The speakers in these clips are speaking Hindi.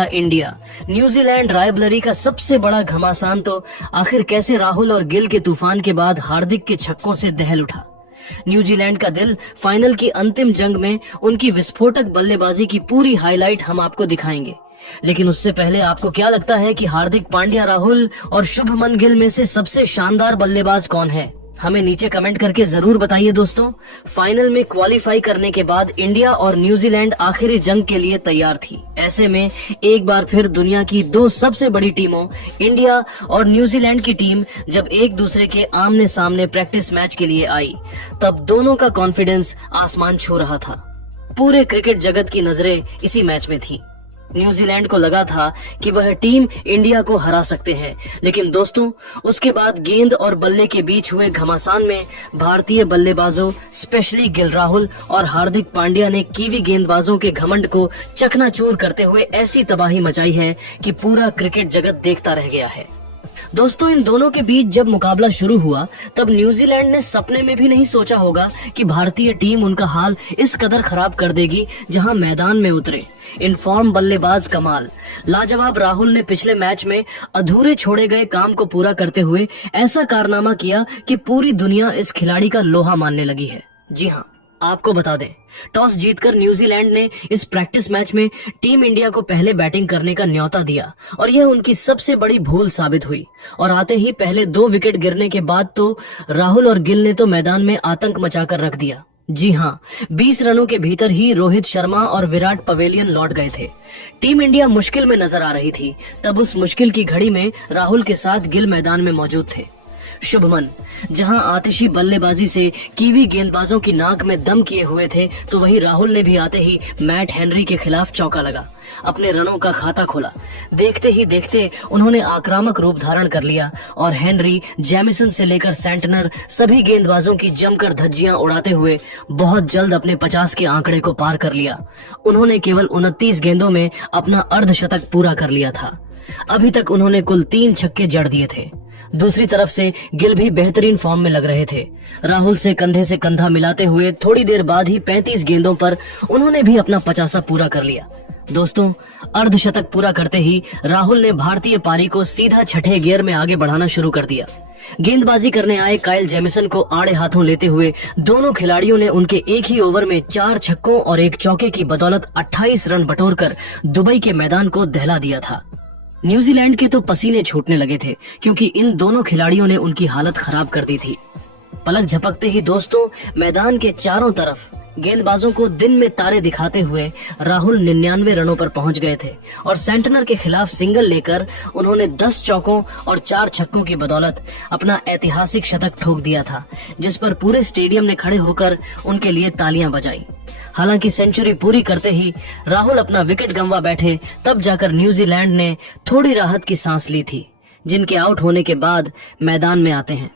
काटा इंडिया। न्यूजीलैंड रायबरेली का सबसे बड़ा घमासान तो आखिर कैसे राहुल और गिल के तूफान के बाद हार्दिक के छक्कों से दहल उठा। न्यूजीलैंड का दिल फाइनल की अंतिम जंग में उनकी विस्फोटक बल्लेबाजी की पूरी हाईलाइट हम आपको दिखाएंगे। लेकिन उससे पहले आपको क्या लगता है कि हार्दिक पांड्या, राहुल और शुभमन गिल में से सबसे शानदार बल्लेबाज कौन है? हमें नीचे कमेंट करके जरूर बताइए दोस्तों। फाइनल में क्वालिफाई करने के बाद इंडिया और न्यूजीलैंड आखिरी जंग के लिए तैयार थी। ऐसे में एक बार फिर दुनिया की दो सबसे बड़ी टीमों इंडिया और न्यूजीलैंड की टीम जब एक दूसरे के आमने सामने प्रैक्टिस मैच के लिए आई, तब दोनों का कॉन्फिडेंस आसमान छू रहा था। पूरे क्रिकेट जगत की नजरें इसी मैच में थी। न्यूजीलैंड को लगा था कि वह टीम इंडिया को हरा सकते हैं, लेकिन दोस्तों उसके बाद गेंद और बल्ले के बीच हुए घमासान में भारतीय बल्लेबाजों स्पेशली गिल, राहुल और हार्दिक पांड्या ने कीवी गेंदबाजों के घमंड को चकनाचूर करते हुए ऐसी तबाही मचाई है कि पूरा क्रिकेट जगत देखता रह गया है। दोस्तों इन दोनों के बीच जब मुकाबला शुरू हुआ तब न्यूजीलैंड ने सपने में भी नहीं सोचा होगा कि भारतीय टीम उनका हाल इस कदर खराब कर देगी। जहां मैदान में उतरे इनफॉर्म बल्लेबाज कमाल लाजवाब राहुल ने पिछले मैच में अधूरे छोड़े गए काम को पूरा करते हुए ऐसा कारनामा किया कि पूरी दुनिया इस खिलाड़ी का लोहा मानने लगी है। जी हाँ, आपको बता दें, टॉस जीतकर न्यूजीलैंड ने इस प्रैक्टिस मैच में टीम इंडिया को पहले बैटिंग करने का न्योता दिया और यह उनकी सबसे बड़ी भूल साबित हुई। और आते ही पहले 2 विकेट गिरने के बाद तो राहुल और गिल ने तो मैदान में आतंक मचाकर रख दिया। जी हाँ, 20 रनों के भीतर ही रोहित शर्मा और विराट पवेलियन लौट गए थे। टीम इंडिया मुश्किल में नजर आ रही थी। तब उस मुश्किल की घड़ी में राहुल के साथ गिल मैदान में मौजूद थे। शुभमन जहां आतिशी बल्लेबाजी से कीवी गेंदबाजों की नाक में दम किए हुए थे, तो वहीं राहुल ने भी आते ही मैट हेनरी के खिलाफ चौका लगा, अपने रनों का खाता खोला। देखते ही देखते उन्होंने आक्रामक रूप धारण कर लिया और हेनरी, जेमिसन से लेकर सेंटनर सभी गेंदबाजों की जमकर धज्जियां उड़ाते हुए बहुत जल्द अपने 50 के आंकड़े को पार कर लिया। उन्होंने केवल 29 गेंदों में अपना अर्धशतक पूरा कर लिया था। अभी तक उन्होंने कुल 3 छक्के जड़ दिए थे। दूसरी तरफ से गिल भी बेहतरीन फॉर्म में लग रहे थे। राहुल से कंधे से कंधा मिलाते हुए थोड़ी देर बाद ही 35 गेंदों पर उन्होंने भी अपना 50 पूरा कर लिया। दोस्तों अर्धशतक पूरा करते ही राहुल ने भारतीय पारी को सीधा छठे गियर में आगे बढ़ाना शुरू कर दिया। गेंदबाजी करने आए काइल जेमिसन को आड़े हाथों लेते हुए दोनों खिलाड़ियों ने उनके एक ही ओवर में 4 छक्कों और 1 चौके की बदौलत 28 रन बटोरकर दुबई के मैदान को दहला दिया था। न्यूजीलैंड के तो पसीने छूटने लगे थे क्योंकि इन दोनों खिलाड़ियों ने उनकी हालत खराब कर दी थी। पलक झपकते ही दोस्तों मैदान के चारों तरफ गेंदबाजों को दिन में तारे दिखाते हुए राहुल 99 रनों पर पहुंच गए थे और सेंटनर के खिलाफ सिंगल लेकर उन्होंने 10 चौकों और 4 छक्कों की बदौलत अपना ऐतिहासिक शतक ठोक दिया था, जिस पर पूरे स्टेडियम ने खड़े होकर उनके लिए तालियां बजाई। हालांकि सेंचुरी पूरी करते ही राहुल अपना विकेट गंवा बैठे, तब जाकर न्यूजीलैंड ने थोड़ी राहत की सांस ली थी। जिनके आउट होने के बाद मैदान में आते हैं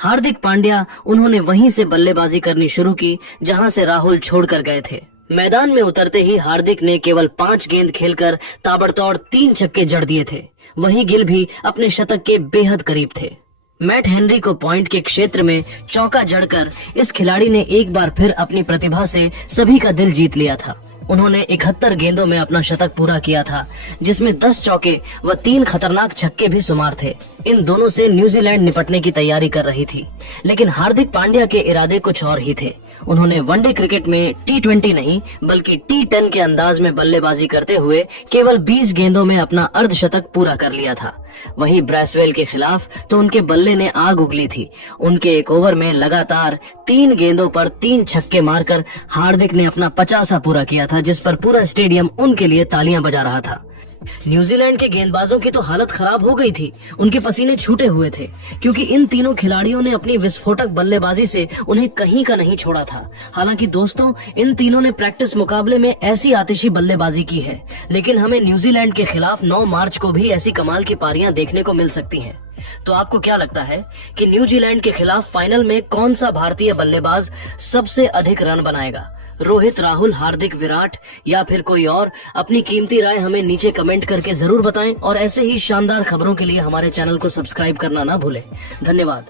हार्दिक पांड्या। उन्होंने वहीं से बल्लेबाजी करनी शुरू की जहां से राहुल छोड़कर गए थे। मैदान में उतरते ही हार्दिक ने केवल 5 गेंद खेलकर ताबड़तोड़ 3 छक्के जड़ दिए थे। वहीं गिल भी अपने शतक के बेहद करीब थे। मैट हेनरी को पॉइंट के क्षेत्र में चौका जड़कर इस खिलाड़ी ने एक बार फिर अपनी प्रतिभा से सभी का दिल जीत लिया था। उन्होंने 71 गेंदों में अपना शतक पूरा किया था, जिसमें 10 चौके व 3 खतरनाक छक्के भी शुमार थे। इन दोनों से न्यूजीलैंड निपटने की तैयारी कर रही थी, लेकिन हार्दिक पांड्या के इरादे कुछ और ही थे। उन्होंने वनडे क्रिकेट में T20 नहीं बल्कि T10 के अंदाज में बल्लेबाजी करते हुए केवल 20 गेंदों में अपना अर्धशतक पूरा कर लिया था। वहीं ब्रैसवेल के खिलाफ तो उनके बल्ले ने आग उगली थी। उनके एक ओवर में लगातार 3 गेंदों पर 3 छक्के मारकर हार्दिक ने अपना 50 पूरा किया था, जिस पर पूरा स्टेडियम उनके लिए तालियां बजा रहा था। न्यूजीलैंड के गेंदबाजों की तो हालत खराब हो गई थी, उनके पसीने छूटे हुए थे, क्योंकि इन तीनों खिलाड़ियों ने अपनी विस्फोटक बल्लेबाजी से उन्हें कहीं का नहीं छोड़ा था। हालांकि दोस्तों इन तीनों ने प्रैक्टिस मुकाबले में ऐसी आतिशी बल्लेबाजी की है, लेकिन हमें न्यूजीलैंड के खिलाफ 9 मार्च को भी ऐसी कमाल की पारियां देखने को मिल सकती हैं। तो आपको क्या लगता है कि न्यूजीलैंड के खिलाफ फाइनल में कौन सा भारतीय बल्लेबाज सबसे अधिक रन बनाएगा? रोहित, राहुल, हार्दिक, विराट या फिर कोई और? अपनी कीमती राय हमें नीचे कमेंट करके जरूर बताएं और ऐसे ही शानदार खबरों के लिए हमारे चैनल को सब्सक्राइब करना ना भूलें। धन्यवाद।